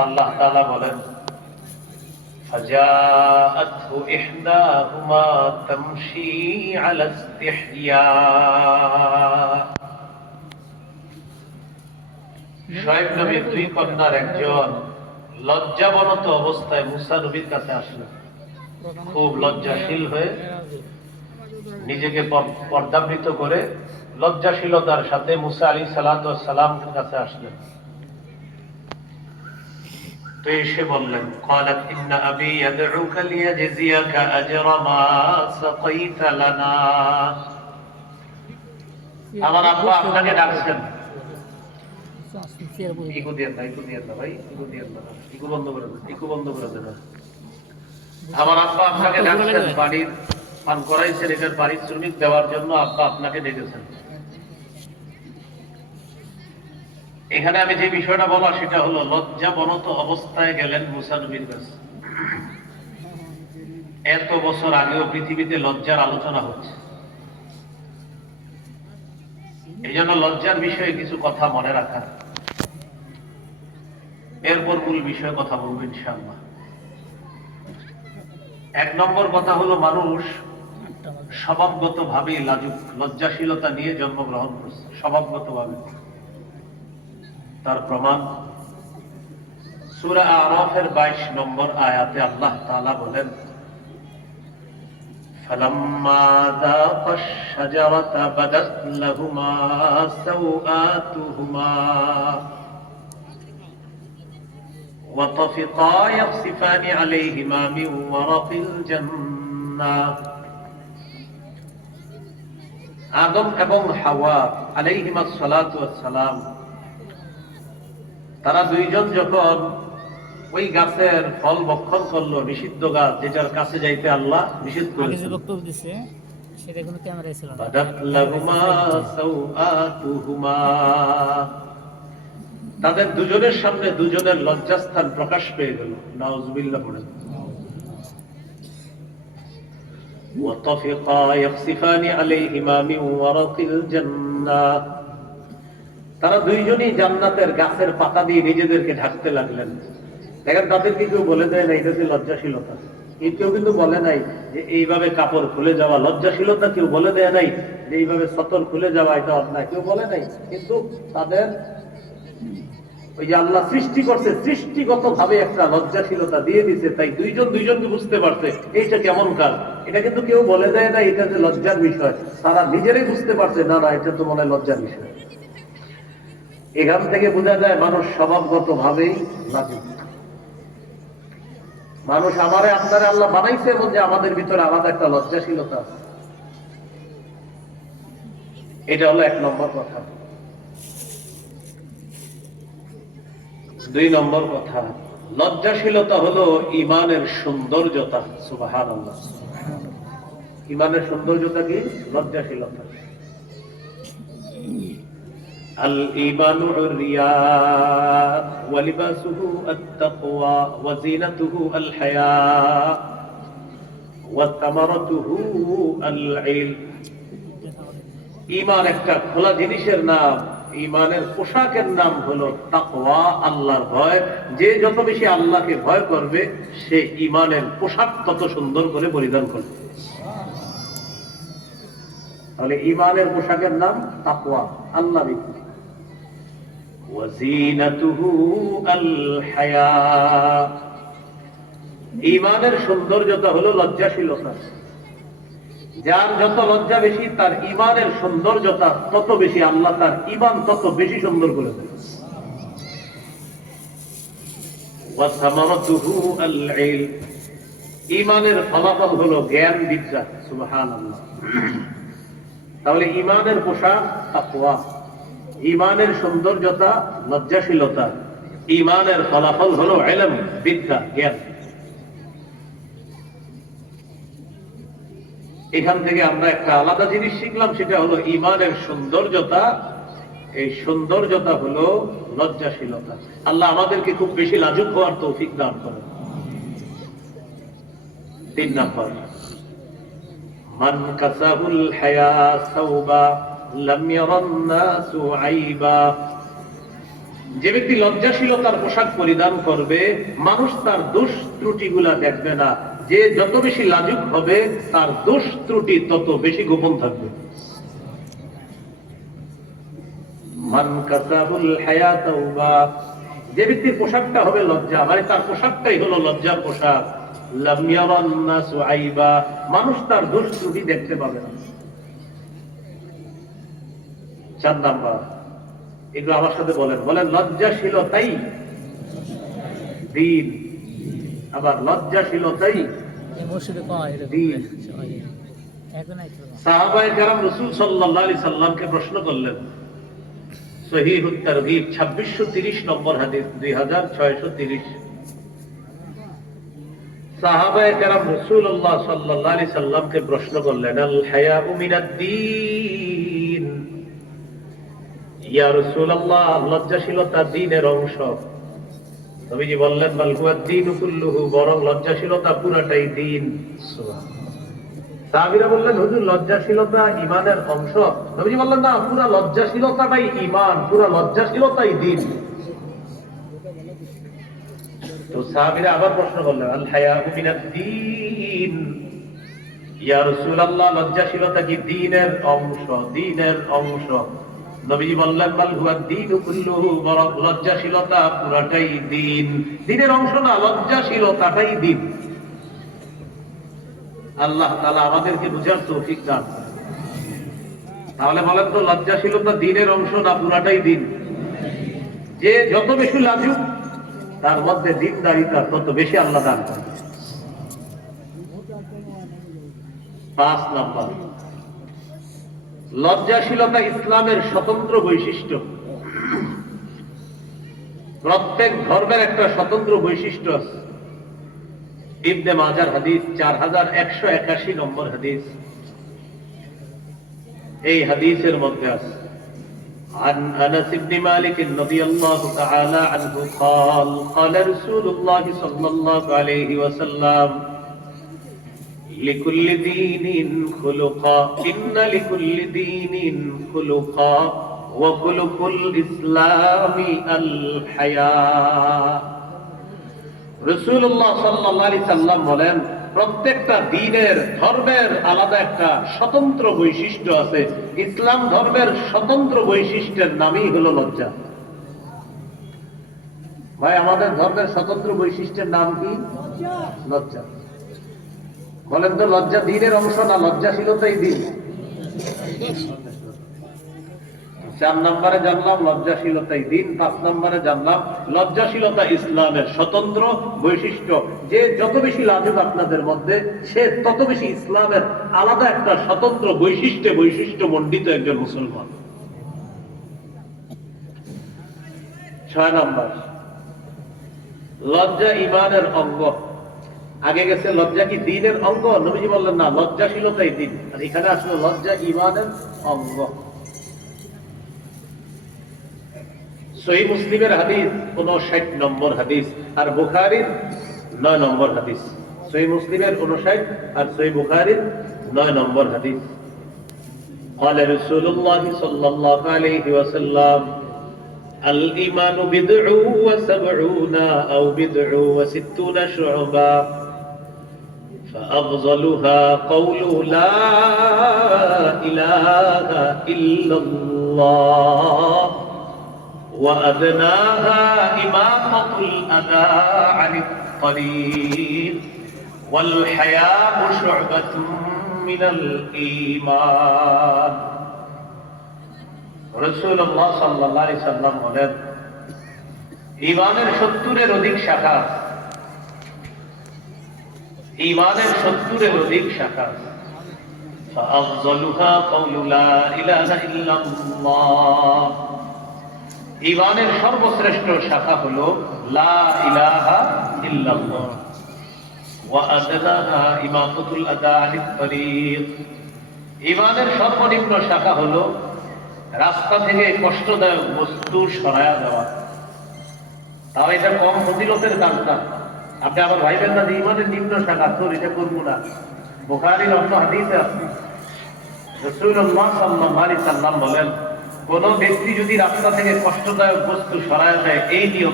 আল্লাহ তাআলা বলেন فجاءته إحداهما تمشي على استحياء শোয়েব নবীর দুই কন্যার একজন লজ্জাবনত অবস্থায় মুসা নবীর কাছে আসলেন খুব লজ্জাশীল হয়ে নিজেকে পর- পর্দাবৃত করে লজ্জাশীলতার সাথে মুসা আলী সালাত সালাম কাছে আসলেন তো এসে বললেন قالت إن أبي يدعوك ليجزيك أجر ما سقيت لنا আমার আব্বা আপনাকে ডাকছেন ইকো দিয়ে না ইকো দিয়ে না ভাই ইকো দিয়ে না ইকো বন্ধ করে দেন ইকো বন্ধ করে দেন আমার আব্বা আপনাকে ডাকছেন বাড়ির পান করাইছেন এটার পারিশ্রমিক দেওয়ার জন্য আব্বা আপনাকে ডেকেছেন এখানে আমি যে বিষয়টা বলা সেটা হলো লজ্জা বনত অবস্থায় গেলেন মুসা নবীর কাছে এত বছর আগেও পৃথিবীতে লজ্জার আলোচনা হচ্ছে। এই জন্য লজ্জার বিষয়ে কিছু কথা মনে রাখা। এরপর মূল বিষয়ে কথা বলব ইনশাআল্লাহ। এক নম্বর কথা হলো, মানুষ স্বভাবগত ভাবে লাজুক, লজ্জাশীলতা নিয়ে জন্মগ্রহণ করছে স্বভাবগত ভাবে তার প্রমাণ সূরা আরাফের 22 নম্বর আয়াতে আল্লাহ তাআলা বলেন فلما ذاقا الشجرة بدت لهما سوآتهما وطفقا يخصفان عليهما من ورق الجنة আদম এবং হাওয়া আলাইহিমা সালাতু সালাম তারা দুইজন যখন ওই গাছের ফল ভক্ষণ করলো নিষিদ্ধ গাছ যেটার কাছে যাইতে আল্লাহ নিষিদ্ধ আগে যে করেছেন বক্তব্য দিছে সেটা কোনো ক্যামেরায় ছিল না বাদাত লাহুমা সাওআতুহুমা তাদের দুজনের সামনে দুজনের লজ্জাস্থান প্রকাশ পেয়ে গেল নাউজুবিল্লাহ পড়ে وطفقا يخسفان عليهما من ورق الجنة তারা দুইজনই জান্নাতের গাছের পাতা দিয়ে নিজেদেরকে ঢাকতে লাগলেন। দেখেন তাদেরকে কেউ বলে দেয় না, এটা হচ্ছে লজ্জাশীলতা। কেউ কিন্তু বলে নাই যে, এইভাবে কাপড় খুলে যাওয়া লজ্জাশীলতা। কেউ বলে দেয় নাই যে, এইভাবে সতর খুলে যাওয়া এটা অন্যায়। কেউ বলে নাই, কিন্তু তাদের ওই যে আল্লাহ সৃষ্টি করছে সৃষ্টিগত ভাবে একটা লজ্জাশীলতা দিয়ে দিছে, তাই দুইজন দুইজনকে বুঝতে পারছে, এইটা কেমন কাজ? এটা কিন্তু কেউ বলে দেয় না, এটা যে লজ্জার বিষয়। তারা নিজেরাই বুঝতে পারছে, না না, এটা তো মনে হয় লজ্জার বিষয়। এখান থেকে বোঝা যায় মানুষ স্বভাবগত ভাবেই মানুষ আমারে, আপনারে আল্লাহ বানাইছে যে আমাদের ভিতরে আলাদা একটা লজ্জাশীলতা আছে। এটা হলো এক নম্বর কথা। দুই নম্বর কথা, লজ্জাশীলতা হলো ইমানের সৌন্দর্যতা আল্লাহ ইমানের সৌন্দর্যতা কি? লজ্জাশীলতা। الإيمان عرياء ولباسه التقوى وزينته الحياء وثمرته العلم ইমান একটা খোলা জিনিসের নাম ইমানের পোশাকের নাম হলো তাকওয়া আল্লাহর ভয় যে যত বেশি আল্লাহকে ভয় করবে সে ইমানের পোশাক তত সুন্দর করে পরিধান করবে তাহলে ইমানের পোশাকের নাম তাকওয়া আল্লাহ ভীতি ওয়াজিনাতুহু আল হায়া ইমানের সৌন্দর্যতা হলো লজ্জাশীলতা। যার যত লজ্জা বেশি, তার ইমানের সৌন্দর্যতা তত বেশি, আল্লাহ তার ইমান তত বেশি সুন্দর করে ইলম ইমানের ফলাফল হলো জ্ঞান বিদ্যা সুবহানাল্লাহ। তাহলে ইমানের পোশাক তাকওয়া। ইমানের সৌন্দর্যতা, লজ্জাশীলতা। ইমানের ফলাফল হলো এলম বিদ্যা, জ্ঞান। এখান থেকে আমরা একটা আলাদা জিনিস শিখলাম, সেটা হলো ইমানের সৌন্দর্যতা। এই সৌন্দর্যতা হলো লজ্জাশীলতা। আল্লাহ আমাদেরকে খুব বেশি লাজুক হওয়ার তৌফিক দান করে তিন নাম্বার। মান কাসাহুল হায়া সাউবা লম যে ব্যক্তি লজ্জাশীলতার পোশাক পরিধান করবে, মানুষ তার দোষ ত্রুটিগুলা দেখবে না। যে যত বেশি লাজুক হবে, তার দোষ ত্রুটি তত বেশি গোপন থাকবে। যে ব্যক্তির পোশাকটা হবে লজ্জা মানে তার পোশাকটাই হলো লজ্জার পোশাক। মানুষ তার দোষ ত্রুটি দেখতে পাবে না। চার নাম্বার। এগুলো আমার সাথে বলেন। বলেন লজ্জাশীলতাই। দিন। আবার লজ্জাশীলতাই। সাহাবায়ে কেরাম রাসূল আলাইহি সাল্লামকে প্রশ্ন করলেন সহিহ তারগীব 2630 নম্বর হাদিস 2630 সাহাবায়ে কেরাম রাসূলুল্লাহ সাল্লাল্লাহু আলাইহি সাল্লামকে প্রশ্ন করলেন আল হায়াউ মিনাদ-দীন ইয়া রাসূলুল্লাহ লজ্জাশীলতা দ্বীনের অংশ। নবীজি বললেন বাল হুয়া দ্বীনু কুল্লুহু বরং লজ্জাশীলতা পুরাটাই দ্বীন। সাহাবীরা বললেন হুজুর লজ্জাশীলতা ইমানের অংশ? নবীজি বললেন না পুরা লজ্জাশীলতাটাই ইমান পুরা লজ্জাশীলতাই দিন তো সাহাবীরা আবার প্রশ্ন করলেন আল হায়া মিনাদ দ্বীন? ইয়া রাসূলুল্লাহ লজ্জাশীলতা কি দ্বীনের অংশ? দ্বীনের অংশ। বললেন, বাল হুয়া লজ্জাশীলতা পুরাটাই দ্বীন। দ্বীনের অংশ না, লজ্জাশীলতাটাই দ্বীন। আল্লাহ তালা আমাদেরকে বুঝার তৌফিক দান তাহলে বলেন তো, লজ্জাশীলতা দিনের অংশ না, পুরাটাই দিন যে যত বেশি লাজুক, তার মধ্যে দিনদারিতা তত বেশি আল্লাহ দান করেন। পাঁচ নাম্বার। লজ্জাশীলতা ইসলামের স্বতন্ত্র বৈশিষ্ট্য প্রত্যেক ধর্মের একটা স্বতন্ত্র বৈশিষ্ট্য আছে ইবনে মাজার হাদিস চার হাজার একশো একাশি নম্বর হাদিস এই হাদিসের মধ্যে আছে عن انس بن مالك رضي الله تعالى عنه قال قال رسول الله صلى الله عليه وسلم لكل دين خلقا ان لكل دين خلقا وخلق الاسلام الحياء রসুল্লাহ সাল্লি সাল্লাম বলেন প্রত্যেকটা দিনের ধর্মের আলাদা একটা স্বতন্ত্র বৈশিষ্ট্য আছে ইসলাম ধর্মের স্বতন্ত্র বৈশিষ্ট্যের নামই হলো লজ্জা ভাই আমাদের ধর্মের স্বতন্ত্র বৈশিষ্ট্যের নাম কি লজ্জা বলেন তো, লজ্জা দিনের অংশ না লজ্জাশীলতাই দিন? চার নম্বরে জানলাম, লজ্জাশীলতাই দিন। পাঁচ নম্বরে জানলাম, লজ্জাশীলতা ইসলামের স্বতন্ত্র বৈশিষ্ট্য। যে যত বেশি লাজুক আপনাদের মধ্যে, সে তত বেশি ইসলামের আলাদা একটা স্বতন্ত্র বৈশিষ্ট্য বৈশিষ্ট্য মণ্ডিত একজন মুসলমান। ছয় নম্বর, লজ্জা ইমানের অঙ্গ। আগে গেছে লজ্জা কি দিনের অঙ্গ নবীজি বললেন না লজ্জাশীলতাই দিন আর এখানে আসলে লজ্জা ইমানের অঙ্গ সহি মুসলিমের হাদিস উনষাট নম্বর হাদিস আর বুখারির নয় নম্বর হাদিস সহি মুসলিমের উনষাট আর সহি বুখারির নয় নম্বর হাদিস قال رسول الله صلى الله عليه وسلم الإيمان بضع وسبعون أو بضع وستون شعبا فأفضلها قول لا إله إلا الله وأدناها إماطة الأذى عن الطريق والحياء شعبة من الإيمان رسول الله صلى الله عليه وسلم বলেন ইমানের সত্তরের অধিক শাখা আছে। ইমানের সত্তরের অধিক শাখা আছে। فأفضلها قول لا إله إلا الله ইমানের সর্বশ্রেষ্ঠ শাখা হলো লা ইলাহা ইল্লাল্লাহ ওয়া আদনাহা ইমামাতুল আদা আনিত তরিক ইমানের সর্বনিম্ন শাখা হলো রাস্তা থেকে কষ্টদায়ক বস্তু সরায়া দেওয়া তাও এটা কম ফজিলতের কাজ না আপনি আবার ভাইবেন না যে ইমানের নিম্ন শাখা তো এটা করব না বোখারির অন্য হাদিসে আছে। রসুল্লাহ সাল্লাল্লাহু আলাইহি সাল্লাম বলেন, কোন ব্যক্তি যদি রাস্তা থেকে কষ্টদায়ক বস্তু সরায় দেয়, এই নিয়ম